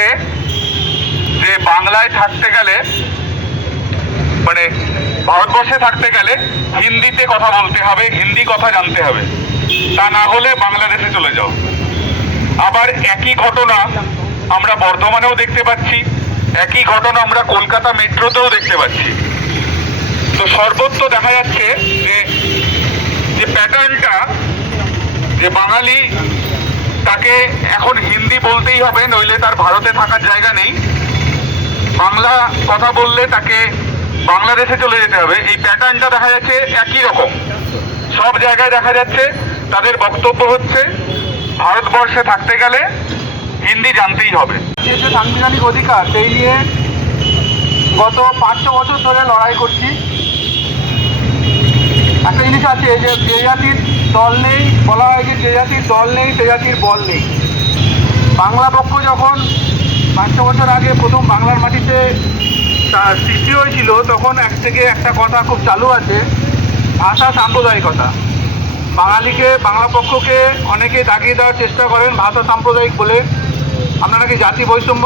যাচ্ছে যে বাংলায় থাকতে গেলে মানে ভারতবর্ষে থাকতে গেলে হিন্দিতে কথা বলতে হবে, হিন্দি কথা জানতে হবে। তা না হলে বাংলাদেশে চলে যাও। আবার একই ঘটনা আমরা বর্ধমানেও দেখতে পাচ্ছি, একই ঘটনা আমরা কলকাতা মেট্রোতেও দেখতে পাচ্ছি। তো সর্বত্র দেখা যাচ্ছে যে যে প্যাটার্নটা যে বাঙালি তাকে এখন হিন্দি বলতেই হবে, নইলে তার ভারতে থাকার জায়গা নেই। বাংলা কথা বললে তাকে বাংলাদেশে চলে যেতে হবে। এই প্যাটার্নটা দেখা যাচ্ছে একই রকম। সব জায়গায় দেখা যাচ্ছে তাদের বক্তব্য হচ্ছে, ভারতবর্ষে থাকতে গেলে হিন্দি জানতেই হবে। সাংবিধানিক অধিকার, সেই নিয়ে গত পাঁচশো বছর ধরে লড়াই করছি। একটা জিনিস আছে যে যে জাতির দল নেই, বলা হয় যে যে জাতির দল নেই, সে জাতির বল নেই। বাংলা পক্ষ যখন পাঁচশো বছর আগে প্রথম বাংলার মাটিতে তার সৃষ্টি হয়েছিল, তখন এক থেকে একটা কথা খুব চালু আছে, ভাষা সাম্প্রদায়িকতা। বাঙালিকে, বাংলা পক্ষকে অনেকে দাগিয়ে দেওয়ার চেষ্টা করেন ভাষা সাম্প্রদায়িক বলে। আমরা নাকি জাতি বৈষম্য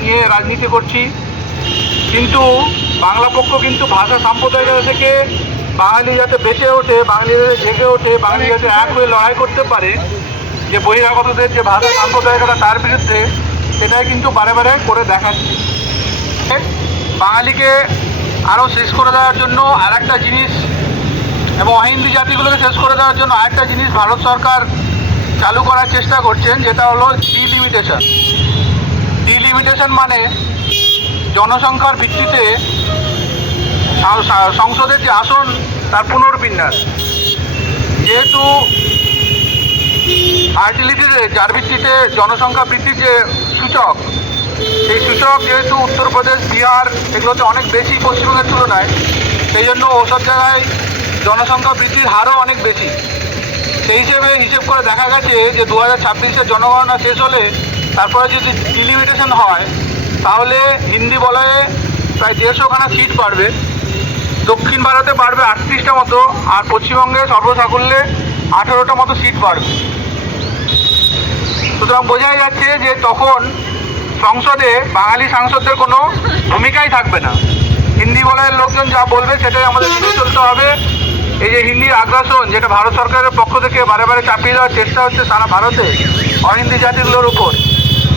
নিয়ে রাজনীতি করছি। কিন্তু বাংলা পক্ষ কিন্তু ভাষা সাম্প্রদায়িকতা থেকে বাঙালি যাতে বেঁচে ওঠে বাঙালি যাতে জেগে ওঠে, বাঙালি যাতে এক হয়ে লড়াই করতে পারে, যে বহিরাগতদের যে ভাষা সাম্প্রদায়িকতা তার বিরুদ্ধে, সেটাই কিন্তু বারে বারে করে দেখাচ্ছে। বাঙালিকে আরও শেষ করে দেওয়ার জন্য আর একটা জিনিস এবং অহিন্দি জাতিগুলোকে শেষ করে দেওয়ার জন্য আরেকটা জিনিস ভারত সরকার চালু করার চেষ্টা করছেন, যেটা হলো ডিলিমিটেশন ডিলিমিটেশন মানে জনসংখ্যার ভিত্তিতে সংসদের যে আসন, তার পুনর্বিন্যাস। যেহেতু ফার্টিলিটিতে যার ভিত্তিতে জনসংখ্যা বৃদ্ধির যে সূচক, সেই সূচক যেহেতু উত্তরপ্রদেশ, বিহার, এগুলোতে অনেক বেশি পশ্চিমবঙ্গের তুলনায়, সেই জন্য ওসব জায়গায় জনসংখ্যা বৃদ্ধির হারও অনেক বেশি। সেই হিসেবে হিসেব করে দেখা গেছে যে দু হাজার ছাব্বিশের জনগণনা শেষ হলে, তারপরে যদি ডিলিমিটেশন হয়, তাহলে হিন্দি বলয়ে প্রায় দেড়শোখানা সিট বাড়বে। দক্ষিণ ভারতে বাড়বে আটত্রিশটা মতো, আর পশ্চিমবঙ্গে সর্বসাকুল্যে আঠেরোটা মতো সিট বাড়বে। সুতরাং বোঝাই যাচ্ছে যে তখন সংসদে বাঙালি সাংসদদের কোনো ভূমিকাই থাকবে না। হিন্দি বলার লোকজন যা বলবে সেটাই আমাদের মেনে চলতে হবে। এই যে হিন্দি আগ্রাসন, যেটা ভারত সরকারের পক্ষ থেকে বারে বারে চাপিয়ে দেওয়ার চেষ্টা হচ্ছে সারা ভারতে, অহিন্দি জাতিগুলোর উপর,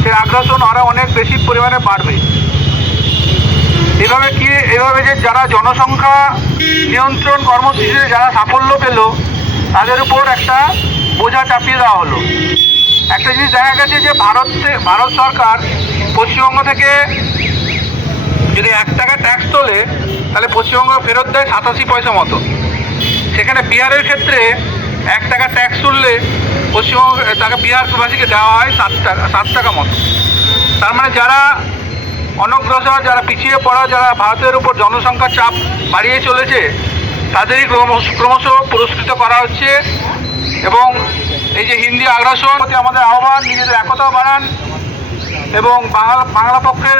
সেই আগ্রাসন আরও অনেক বেশি পরিমাণে বাড়বে। এভাবে কি, এভাবে যে যারা জনসংখ্যা নিয়ন্ত্রণ কর্মসূচিতে যারা সাফল্য পেল, তাদের উপর একটা বোঝা চাপিয়ে দেওয়া হলো। একটা জিনিস দেখা গেছে যে ভারত ভারত সরকার পশ্চিমবঙ্গ থেকে যদি এক টাকা ট্যাক্স তোলে, তাহলে পশ্চিমবঙ্গ ফেরত দেয় সাতাশি পয়সা মতো। সেখানে বিহারের ক্ষেত্রে এক টাকা ট্যাক্স তুললে পশ্চিমবঙ্গ, তাকে বিহারবাসীকে দেওয়া হয় সাত টাকা সাত টাকা মতো। তার মানে যারা অনগ্রসর, যারা পিছিয়ে পড়া, যারা ভারতের উপর জনসংখ্যার চাপ বাড়িয়ে চলেছে, তাদেরই ক্রমশ ক্রমশ পুরস্কৃত করা হচ্ছে। এবং এই যে হিন্দি আগ্রাসন প্রতি আমাদের আহ্বান, নিজেদের একতা বাড়ান এবং বাংলা বাংলা পক্ষের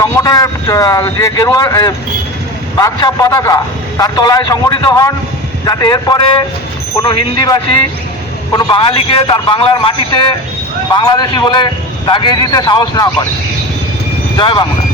সংগঠনের যে গেরুয়া বাগছাপ পতাকা, তার তলায় সংগঠিত হন, যাতে এরপরে কোনো হিন্দিভাষী, কোনো বাঙালিকে তার বাংলার মাটিতে বাংলাদেশি বলে দাগিয়ে দিতে সাহস না করে। জয় বাংলা।